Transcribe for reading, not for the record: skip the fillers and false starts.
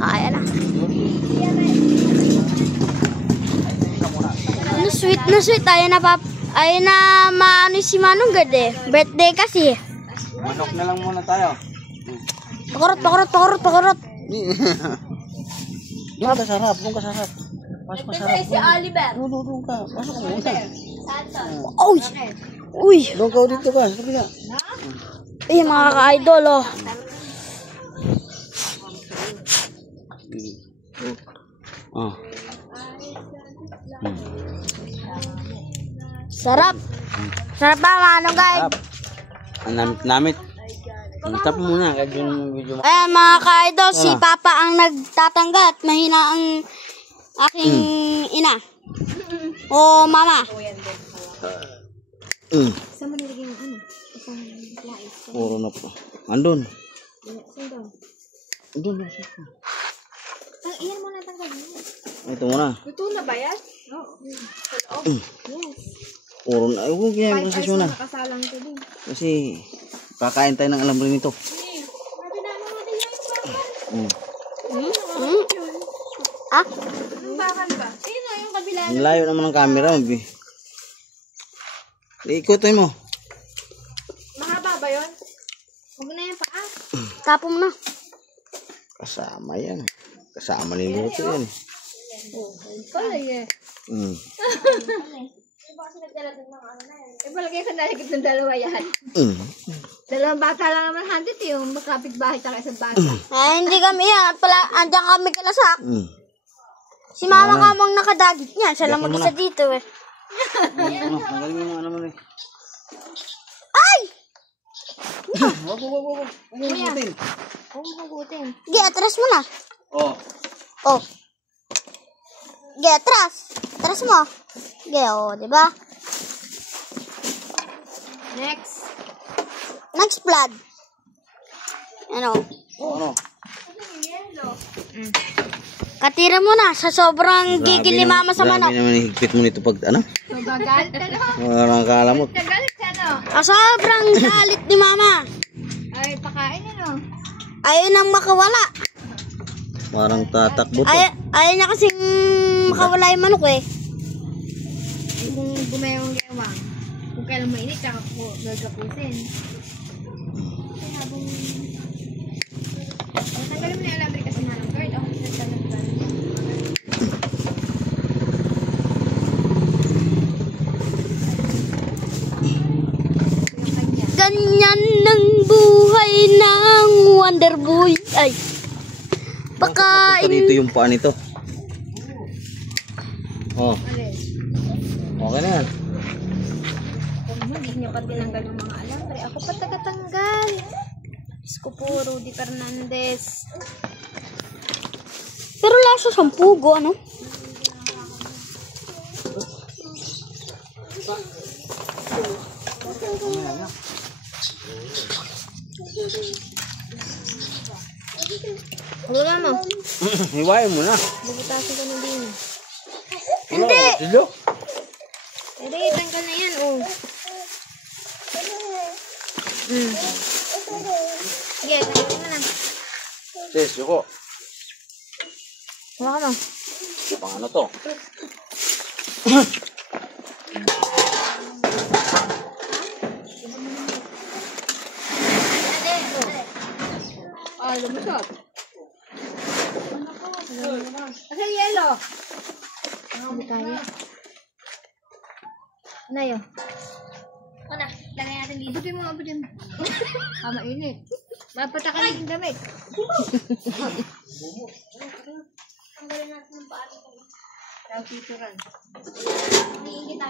Ayan na. Sweet na sweet. Ayan na, pap. Ayan na, maano si Manong Gad eh. Birthday kasi. Manok na lang muna tayo. Pakurot. Doon ka sarap, Pasok ka sarap. Si Oliver. Doon ka. Pasok ka muna. Uy. Doon ka dito ka. Sabi na. Ay, mga ka-idol, oh. Oh. Sarap. Sarap ba, Manong Gad? Sarap. Ang namit-namit. Tap muna kahit yung video mo. Ayan, mga ka-idol, si Papa ang nagtatangga at mahina ang aking ina. O mama. Saan mo nilagay yung ano? Isang lais. Puro na po. Andun. Andun. Iyan mo na tanggal mo. Ito muna. Ito na ba yan? Oo. Yes. Puro na. Huwag yan. Proses muna. Nakasalang ko din. Kasi kakain tayo ng alam rin ito. Sabi na naman din yan, Papa. Ah? Anong bakal ba? Sino yung kabila? Ang layo naman ng camera. Ikutoy mo. Mahaba ba yun? Huwag na yan pa. Tapo mo na. Kasama yan. Kasama niluto yan. Pala eh. Palagay ko naligid ng dalawa yan. Dalawang bata lang naman handit yung makapit-bahay tayo sa bata. Ay, hindi kami yan. Andiyan kami kalasak. Si mama kamang nakadagit niya. Siya lang mag-isa dito eh. Tanggalin mo yung ano mo eh. Ay! Wag. Huwag Huwag Sige, atras mo na. Oh. Sige, atras. Atras mo. Sige, diba? Next blood. Ano? Ano? Katira mo na sa sobrang gigil ni mama sa manok. Grabe naman higpit mo nito pag ano? Mabagal ka no? Walang kalamot. Nagalit ka no? Sobrang galit ni mama. Ay, pakain ano? Ayaw nang makawala. Parang tatakbo to. Ayaw niya kasing makawala yung manok eh. Kung bumayong gewang, kung kailan mainit, saka po gagapusin. Ay, habang... Tanggalin mo na yung alambre kasi manong guard. Ako nagtanggal. Ganyan ng buhay ng Wonder Boy. Ay. Pakain. Dito yung paa nito. Oh. Okay na yan. Kung hindi niya pa tinanggal yung mga alambre, ako pa tagatanggal. Diyos ko po, Rudy Fernandez. Pero lasa siyang pugo, ano? Wala mo. Hiwain mo na. Bubutasin ko na din. Hindi. Silo? Pero tanggal na yan, oh. Sige, tanggal mo na. Sis, yuko. Wala ka mo. Pang ano to? Lumusot. Kasi yellow. Hindi tayo. Ano yun? Ano? Lagay natin dito. Abutin mo, abutin mo. Mainit. Mapatakan yung damit. Tanggalin natin ng paan. Tawag dito rin.